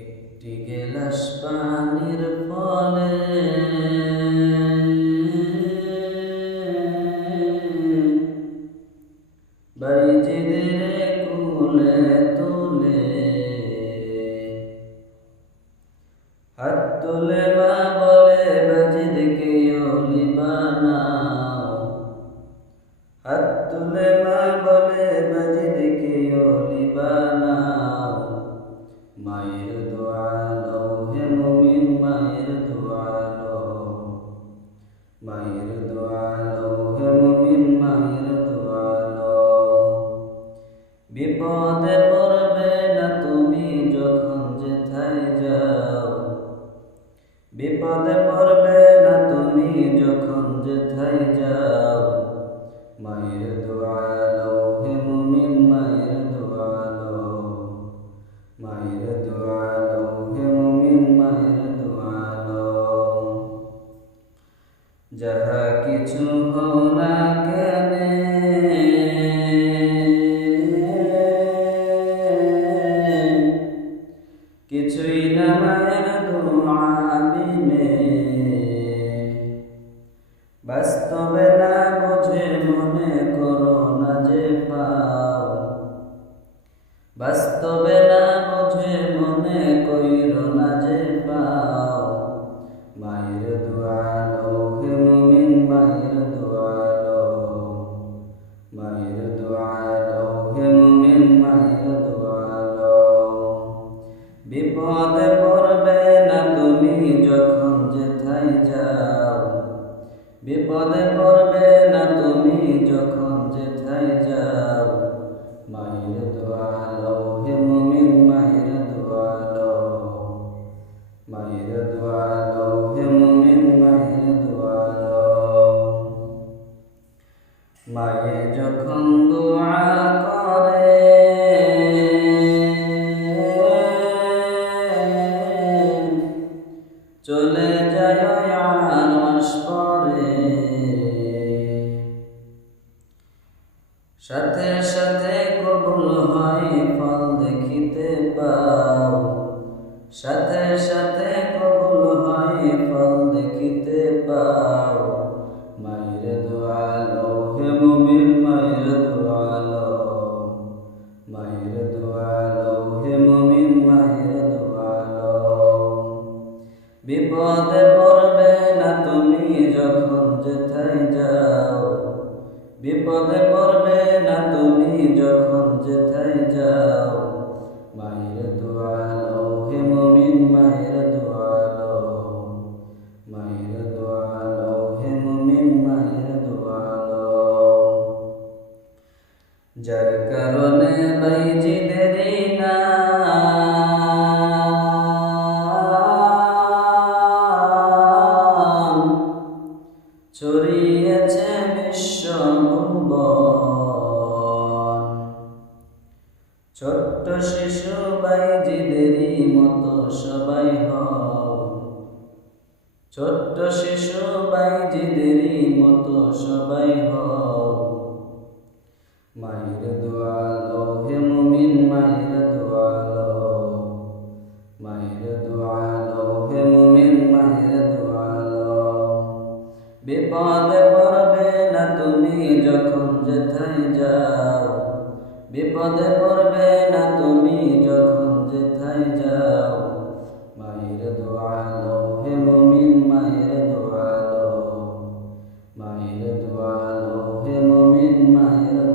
একটি গেলাস পানির ফলে বাইজিদের কুলে তুলে হাত তুলে মা বলে বাজিদকে ওলি বানাও। হাত তুলে মা বলে বাজিদকে ওলি বানাও। মায়ের দোয়া লও হে মুমিন, মায়ের দোয়া লও। মায়ের দোয়া লও হে মুমিন, মায়ের দোয়া লও। বিপদে পড়বে না তুমি যখন যেথায় যাও। বিপদে পড়বে না তুমি যখন যেথায় যাও। মায়ের দোয়া লও হে মুমিন, মায়ের দোয়া লও। মায়ের দোয়া লও হে মুমিন, মায়ের দোয়া লও। যাহা কিছু হও না কেনে কিছুই না মায়ের দোয়া বিনে। বাস্তবে না বুঝে মনে করো না যে পাও। বাস্তবে না বুঝে মনে কইরো না যে পাও। মায়ের দোয়া লও হে মুমিন, মায়ের দোয়া লও। মায়ের দোয়া লও হে মুমিন, মায়ের দোয়া লও। বিপদে পড়বে না তুমি যখন যেথায় যাও। বিপদে পড়বে না তুমি যখন যেথায় যাও। মায়ের দোয়া লও হে মুমিন, মায়ের দোয়া লও। মায়ের দোয়া লও হে মুমিন, মায়ের দোয়া লও। মায়ে যখন দোয়া করে চলে যায় আরশ পরে। সাথে সাথে কবুল হয় ফল দেখিতে পাও। সাথে সাথে কবুল হয় ফল দেখিতে পাও। মায়ের দোয়া লও হে মুমিন, মায়ের দোয়া লও। মায়ের দোয়া লও হে মুমিন, মায়ের দোয়া লও। বিপদে পড়বে না তুমি যখন যেথায় যাও। বিপদে পড়বে না তুমি যখন যেথায় যাও। মায়ের দোয়া লও হে মুমিন, মায়ের দোয়া লও। মায়ের দোয়া লও হে মুমিন, মায়ের দোয়া লও। যার কারণে বাইজিদেরই নাম ছড়িয়েছে বিশ্বভুবন। ছোট্ট শিশু বাইজিদেরই মতো সবাই হও। ছোট্ট শিশু বাইজিদেরই মতো সবাই হও। মায়ের দোয়া লও হে মুমিন, মায়ের দোয়া লও। মায়ের দোয়া লও হে মুমিন, মায়ের দোয়া লও। বিপদে পড়বে না তুমি যখন যেথায় যাও। বিপদে পড়বে না তুমি যখন যেথায় যাও। মায়ের দোয়া লও হে মুমিন, মায়ের দোয়া লও। মায়ের দোয়া লও হে মুমিন, মায়ের